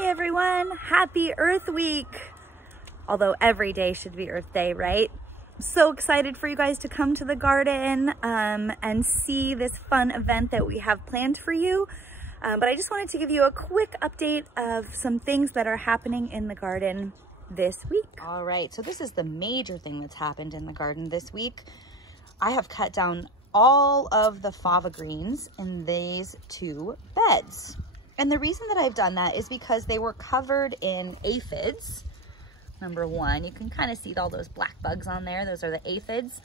Hey everyone, happy Earth Week! Although every day should be Earth Day, right? I'm so excited for you guys to come to the garden and see this fun event that we have planned for you. But I just wanted to give you a quick update of some things that are happening in the garden this week. All right, so this is the major thing that's happened in the garden this week. I have cut down all of the fava greens in these two beds. And the reason that I've done that is because they were covered in aphids. Number one, you can kind of see all those black bugs on there. Those are the aphids.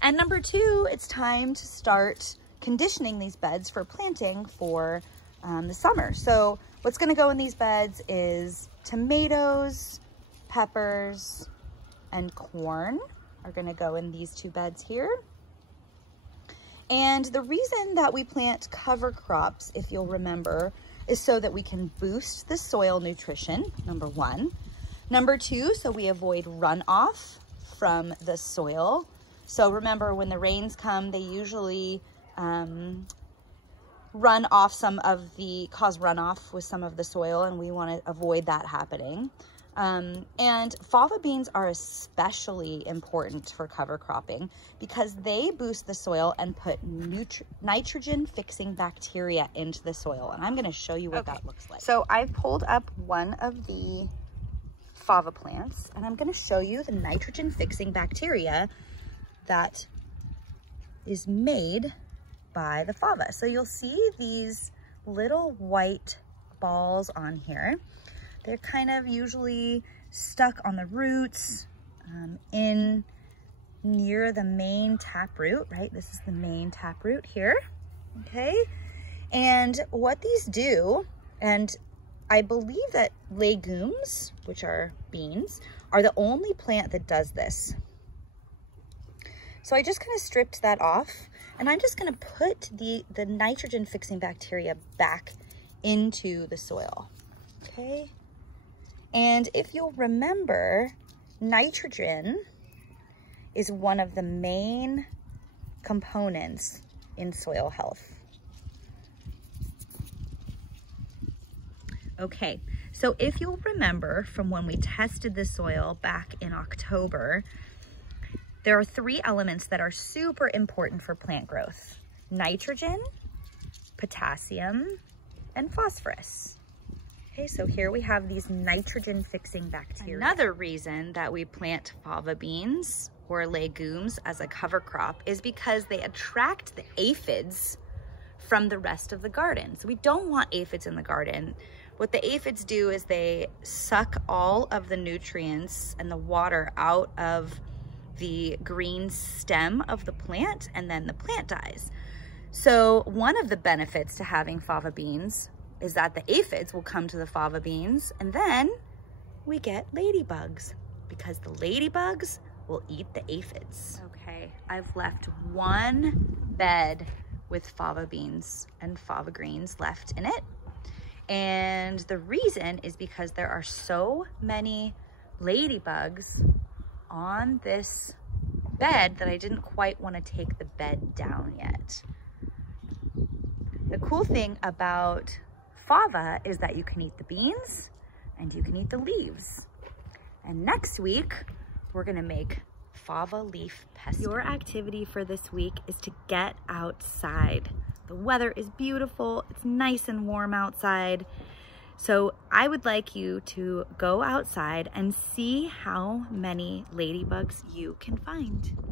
And number two, it's time to start conditioning these beds for planting for the summer. So what's gonna go in these beds is tomatoes, peppers, and corn are gonna go in these two beds here. And the reason that we plant cover crops, if you'll remember, is so that we can boost the soil nutrition, number one. Number two, so we avoid runoff from the soil. So remember, when the rains come, they usually cause runoff with some of the soil, and we want to avoid that happening. And fava beans are especially important for cover cropping because they boost the soil and put nitrogen fixing bacteria into the soil. And I'm going to show you what that looks like. So I pulled up one of the fava plants and I'm going to show you the nitrogen fixing bacteria that is made by the fava. So you'll see these little white balls on here. They're kind of usually stuck on the roots in near the main taproot, right? This is the main taproot here, okay? And what these do, and I believe that legumes, which are beans, are the only plant that does this. So I just kind of stripped that off, and I'm just gonna put the nitrogen fixing bacteria back into the soil, okay? And if you'll remember, nitrogen is one of the main components in soil health. Okay, so if you'll remember from when we tested the soil back in October, there are three elements that are super important for plant growth: nitrogen, potassium, and phosphorus. Okay, so here we have these nitrogen fixing bacteria. Another reason that we plant fava beans or legumes as a cover crop is because they attract the aphids from the rest of the garden. So we don't want aphids in the garden. What the aphids do is they suck all of the nutrients and the water out of the green stem of the plant, and then the plant dies. So one of the benefits to having fava beans is that the aphids will come to the fava beans, and then we get ladybugs because the ladybugs will eat the aphids. Okay, I've left one bed with fava beans and fava greens left in it. And the reason is because there are so many ladybugs on this bed that I didn't quite want to take the bed down yet. The cool thing about fava is that you can eat the beans and you can eat the leaves. And next week, we're gonna make fava leaf pesto. Your activity for this week is to get outside. The weather is beautiful, it's nice and warm outside. So I would like you to go outside and see how many ladybugs you can find.